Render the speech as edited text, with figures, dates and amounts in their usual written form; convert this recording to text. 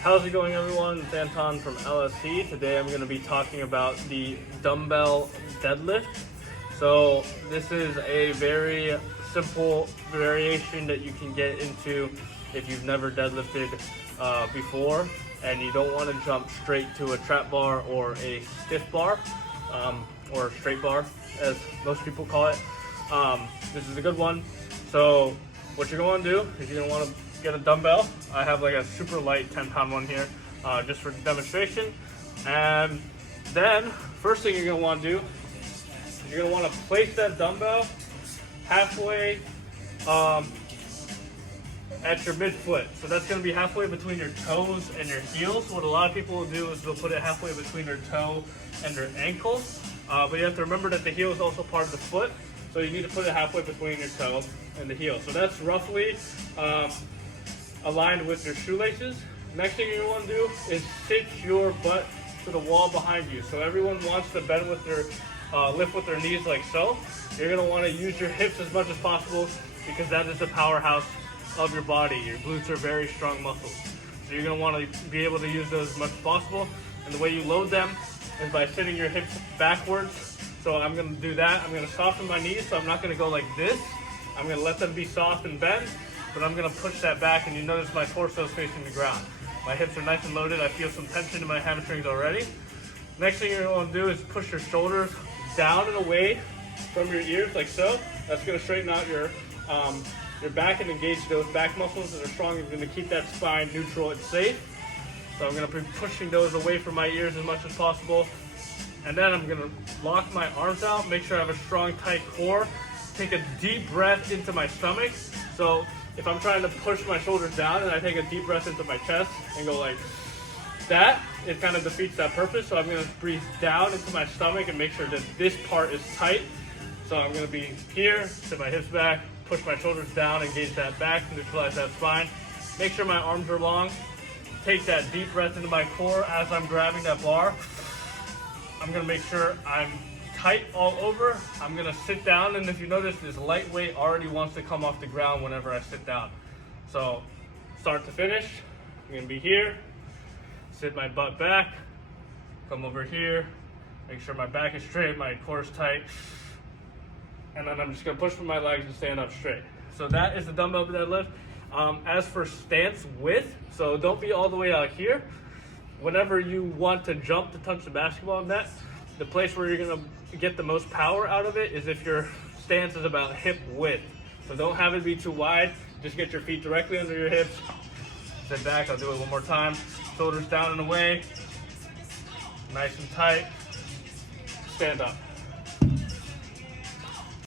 How's it going, everyone? It's Anton from LSC. Today I'm going to be talking about the dumbbell deadlift. So this is a very simple variation that you can get into if you've never deadlifted before and you don't want to jump straight to a trap bar or a stiff bar or straight bar, as most people call it. This is a good one. So what you're going to do is you're going to want to get a dumbbell. I have like a super light 10-pound one here, just for demonstration. And then first thing you're going to want to do is you're going to want to place that dumbbell halfway at your midfoot. So that's going to be halfway between your toes and your heels. What a lot of people will do is they'll put it halfway between their toe and their ankle. But you have to remember that the heel is also part of the foot. So you need to put it halfway between your toe and the heel. So that's roughly aligned with your shoelaces. Next thing you want to do is sit your butt to the wall behind you. So everyone wants to bend with their, lift with their knees like so. You're going to want to use your hips as much as possible because that is the powerhouse of your body. Your glutes are very strong muscles. So you're going to want to be able to use those as much as possible. And the way you load them is by sitting your hips backwards. So I'm going to do that. I'm going to soften my knees, so I'm not going to go like this. I'm going to let them be soft and bent, but I'm going to push that back, and you notice my torso is facing the ground. My hips are nice and loaded. I feel some tension in my hamstrings already. Next thing you're going to do is push your shoulders down and away from your ears like so. That's going to straighten out your back and engage those back muscles that are strong. It's going to keep that spine neutral and safe. So I'm going to be pushing those away from my ears as much as possible. And then I'm going to lock my arms out, make sure I have a strong, tight core. Take a deep breath into my stomach. So if I'm trying to push my shoulders down and I take a deep breath into my chest and go like that, it kind of defeats that purpose. So I'm going to breathe down into my stomach and make sure that this part is tight. So I'm going to be here, sit my hips back, push my shoulders down, engage that back, neutralize that spine. Make sure my arms are long. Take that deep breath into my core as I'm grabbing that bar. I'm going to make sure I'm tight all over. I'm going to sit down, and if you notice, this lightweight already wants to come off the ground whenever I sit down. So start to finish, I'm going to be here, sit my butt back, come over here, make sure my back is straight, my core is tight, and then I'm just going to push with my legs and stand up straight. So that is the dumbbell deadlift. As for stance width, so don't be all the way out here. Whenever you want to jump to touch the basketball net, the place where you're going to get the most power out of it is if your stance is about hip width. So don't have it be too wide. Just get your feet directly under your hips. Sit back. I'll do it one more time. Shoulders down and away. Nice and tight. Stand up.